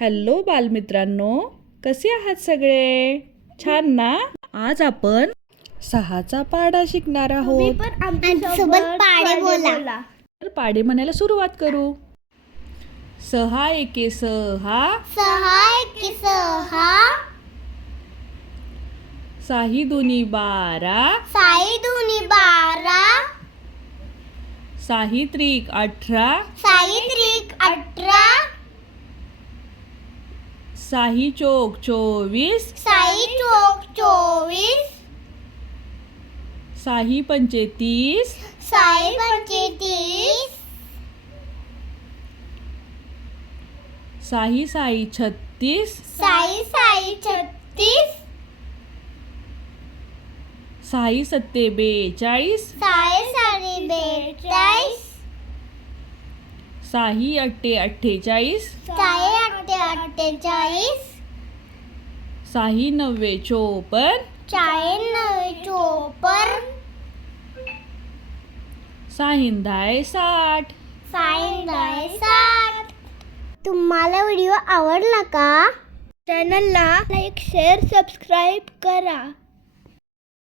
Hello बालमित्रांनो, कसे आहात सगळे? छान ना? आज आपण 6चा पाढा शिकणार आहोत. आमच्यासोबत पाढे बोला. तर पाढे म्हणायला सुरुवात करू. 6 एके 6, 6 एके 6, साही दुनी 12, साई दुनी 12, साही त्रिक 18, साई त्रिक 18, साही चोक 24, साई चोक 24, साही पंचे 30, साई पंचे 30, साही साई 36, साई साई 36, साही सत्ते 42, साई साई 42, साही अट्टे 48, साई अट्टे 48, साही नव्वे 54, साई 9 साहीन 60. साई 60. तुम्हाला व्हिडिओ आवडला का? चॅनलला लाईक शेअर सबस्क्राईब करा.